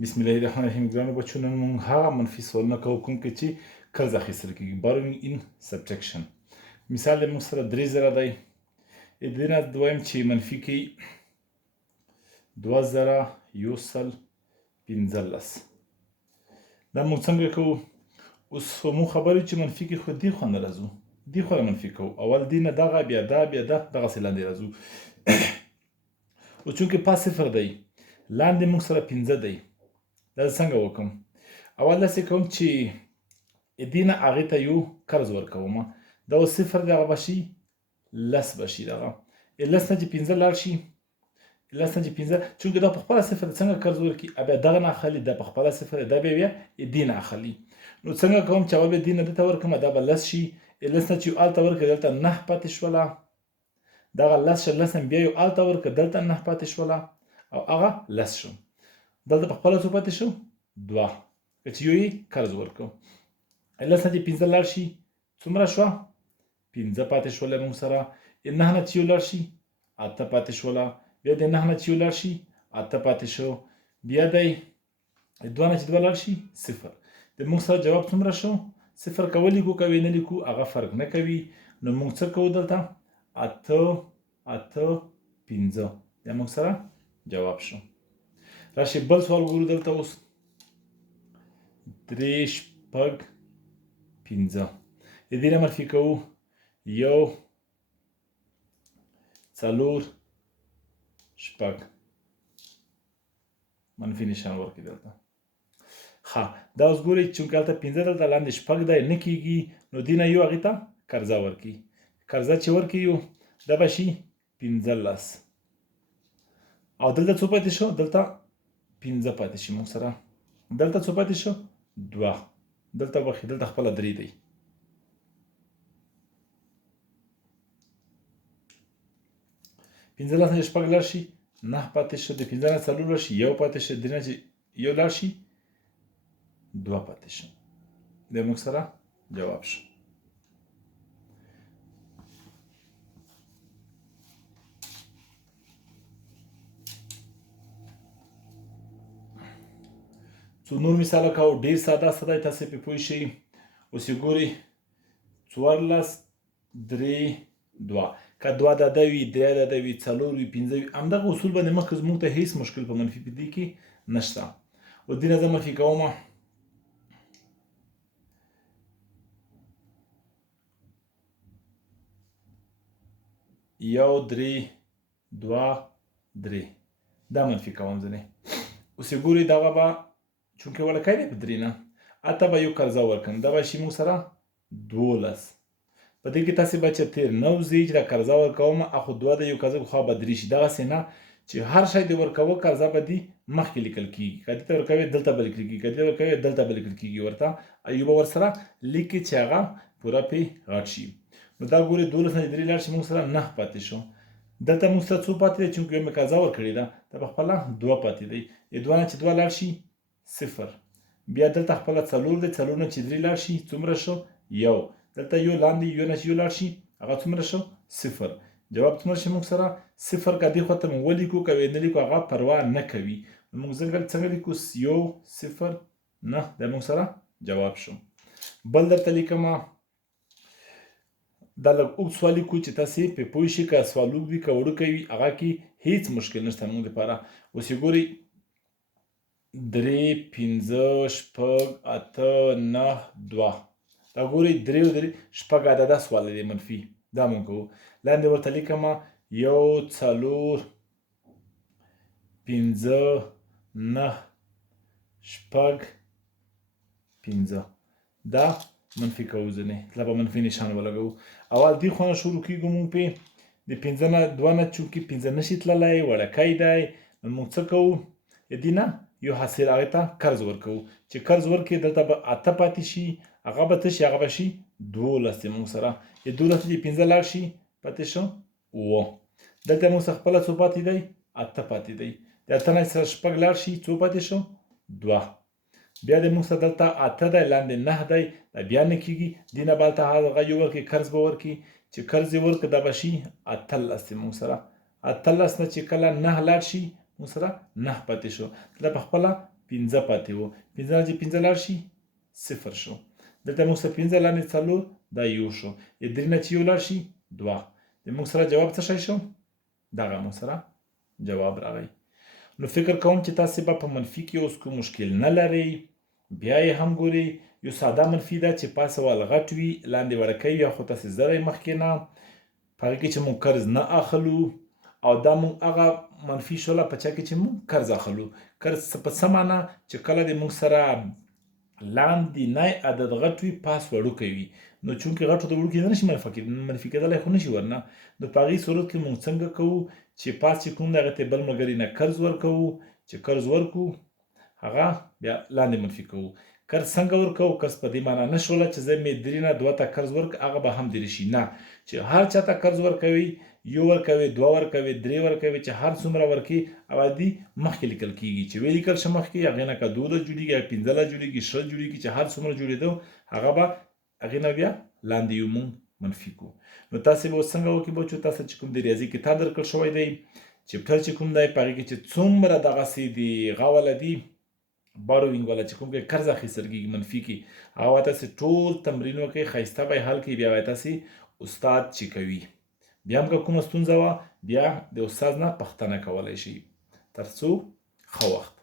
بسم الله الرحمن الرحیم. ګرانو بچو، نن موږ هغه منفي سوالونه کوو کوم کې چې قرض اخیستل کېږي، borrowing in subtraction. مثال د موږ سره 3000 دی. د دې نه دویم چې منفي کوي 2115. دا موږ څنګه کوو؟ اوس موږ خبرې چې منفي کې خو دې خوا نه راځو، دې خوا منفي کوو. اول دې نه دغه، بیا دا، بیا دا، دغسې لاندې راځو. او چونکې پاس صفر دی، لاندې موږ سره 15 دی. دا څنګه وکم؟ اول داسې کوم چې دې نه هغې ته یو قرض ورکوم. دا اوس صفر دغه به شي 10 به شي. دغه 10 نه چې 15 لاړ شي، 10 نه چې 15، چونکې دا په خپله صفر دی، څنګه قرض ورکړي؟ بیا دغه نه اخلي، دا په خپله صفر دی، دا بیا دې نه اخلي. نو څنګه کوم چې اول بیا دې نه دلته ورکړم، دا به 10 شي. 10 نه چې یو هلته ورکړه، دلته 9 پاتې شوله. دغه 10 شه، 10 بیا یو هلته ورکړه، دلته 9 پاتې شوله، او هغه 10 شو. دلته په خپله څو پاتې شو؟ 2. که چې یو یې قرض ورکړو، 10 نه چې 15 لاړ شي، څومره شوه؟ 15 پاتې شوله موږ سره. 9 نه چې یو لاړ شي، 8 پاتې شوله. بیا د 9 نه چې یو لاړ شي، 8 پاتې شو. بیا دی 2 نه چې 2 لاړ شي، 0. د موږ سره جواب څومره شو؟ 0 که ولیکو که نه لیکو هغه فرق نه کوي. نو موږ څه کوو دلته؟ 8 8 15. دا موږ سره جواب شو. راشي بل سوال ګورو دلته اوس. 3 شپږ 15. د دې نه منفي کوو 1 4 شپږ، منفي نشان ورکړي دلته. ښه، دا اوس ګورئ چونکې هلته 15 دلته لاندې شپږ دی، نه کېږي. نو دې نه یو هغې ته قرضه ورکړي. قرضه چې ورکړي یو، دا به شي 15. او دلته څو پاتې شو؟ دلته 15 پاتې شي موږ سره. دلته څو پاتې شو؟ 2. دلته وخت دلته خپله 3 دی. 15 نه شپږ لاړ شي، 9 پاتې شو. د 15 نه 4 لاړ شي، 1 پاتې شو. 3 نه چې 1 لاړ شي، 2 پاتې شو. دا موږ سره جواب شو. څو نور مثاله کوو، ډېر ساده ساده تاسې پې پوه شئ. اوس یې ګورئ 14 3 2. که 2 داده وي، 3 داده وي، 4 وي، 15 وي، همدغه اصول باندې مخکې زموږ ته هېڅ مشکل په منفي په دې کې نشته. او دې نه زه منفي کوم 1 3 2 3. دا منفي کوم ځینې. اوس یې ګورئ دغه به چونکې وړکی دی په 3 نه، هلته به یو قرضه ورکړم، دا به شي موږ سره 12. په دې کې تاسې به چې تېر نه وځئ چې دا قرضه ورکوم، اخو 2 د یو قرضه خوا به 3 شي. دغسې نه چې هر شی دې ورکوه قرضه به دې مخکې لیکل کېږي. که دې ته ورکوې دلته به لیکل کېږي، که دې ورکوې دلته به لیکل کېږي. ورته یو به ورسره لیکي چې هغه پوره پې غټ شي. نو دا ګورئ 12 نه 3 لاړ شي، موږ سره 9 پاتې شو. دلته موږ سره څو پاتې دی؟ چونکې یو مې قرضه ورکړې ده، دا په خپله 2 پاتې دی. 2 نه چې 2 لاړ شي، 0. بیا دلته خپله 4 دی. 4 نه چې 3 لاړ شي، څومره شو؟ 1. دلته یو لاندې، یو نه چې یو لاړ شي، هغه څومره شو؟ 0. جواب څومره شي موږ سره؟ 0. که دې خوا ته موږ ولیکو که نه لیکو هغه پروا نه کوي. نو موږ څنګه لیکو؟ 1 0 9. دا موږ سره جواب شو. بل درته لیکمه، دا لږ اوږد سوال لیکو چې تاسې پې پوه شئ. که سوال اوږد وي که وړوکی وي، هغه کې هېڅ مشکل نشته موږ لپاره. اوس یې ګورئ 3 5 6 8 9 2. دا ګورئ 3 او 3 شپږ عدده سوال دی منفي. دا مونږ کوو. لاندې ورته لیکمه 1 4 5 9 شپږ 15. دا منفي کوو ځینې، دا به منفي نشان ولګوو. اول دې خوا نه شروع کېږو مونږ پې. د 15 نه 2 نه چونکې 15 نشي تللی، وړکی دی، نو مونږ څه کوو؟ د دې نه یو حاصل هغې ته قرض ورکوو. چې قرض ورکړې دلته به 8 پاتې شي، هغه به څه شي؟ هغه به شي 12 دی موږ سره. 12 چې 15 لاړ شي، پاتې شو 7. دلته موږ سره خپله څو پاتې دی؟ 8 پاتې دی. د 8 نه سره شپږ لاړ شي، څو پاتې شو؟ 2. بیا د موږ سره دلته 8 دی، لاندې 9 دی، دا بیا نه کېږي. دې نه به هلته هغه یو ورکړي، قرض به ورکړي. چې قرض یې ورکړه، دا به شي 18 دی موږ سره. 18 نه چې کله 9 لاړ شي، موږ سره 9 پاتې شو. دا په خپله 15 پاتې وو. 15 نه چې 15 لاړ شي 0 شو. دلته موږ سره 15 لاندې 4 دا 1 شو. 3 نه چې 1 لاړ شي 2. د موږ سره جواب څه شی شو؟ دغه موږ سره جواب راغی. نو فکر کوم چې تاسې به په منفي کې اوس کوم مشکل نه لرئ. بیا یې هم ګورئ یو ساده منفي ده چې پاسه وال غټ وي لاندې وړکی وي خو تاسې زری مخکې نه په هغې کې چې مونږ قرض نه اخلو او دا مونږ هغه منفي شوله په چا کې چې مونږ قرض اخلو. قرض په څه معنا چې کله د مونږ سره لاندینی عدد غټ وي پاس وړوکی وي نو چونکې غټو ته وړوکي نه شي منفي کېدلی خو نشي ورنه. نو په هغې صورت کې مونږ څنګه کوو چې پاس چې کوم دی هغې ته بل ملګري نه قرض ورکوو. چې قرض ورکو هغه بیا لاندې منفي کوو. قرض څنګه ورکوو؟ قرض په دې معنا نه شوله چې زه مې 3 نه 2 ته قرض هغه به هم 3 شي. نه، چې هر چا ته قرض ورکوي 1 ورکوي 2 ورکوي 3 ورکوي چې هر څومره ورکوي عوضي مخکې لیکل کېږي چې ویې لیکل شه مخکې هغې نه که 12 جوړېږي یا 15 جوړېږي 6 جوړېږي چې هر څومره جوړېدو هغه به هغې نه بیا لاندې یو مونږ منفي کړو. نو تاسې به اوس څنګه وکړئ بچو؟ تاسو چې کوم د ریاضي کتاب درکړل شوی دی چپټر چې کوم دی په هغې کې چې څومره دغسې د هغه والا دي باروینګ والا چې کوم کې قرض اخیستل کېږي منفي کې هغه تاسې ټول تمرین وکړئ ښایسته به یې حل کړئ. بیا به تاسې استاد چې کوي بیا هم که کومه ستونزه وه بیا د استاد نه پوښتنه کولی شئ. تر څو ښه وخت.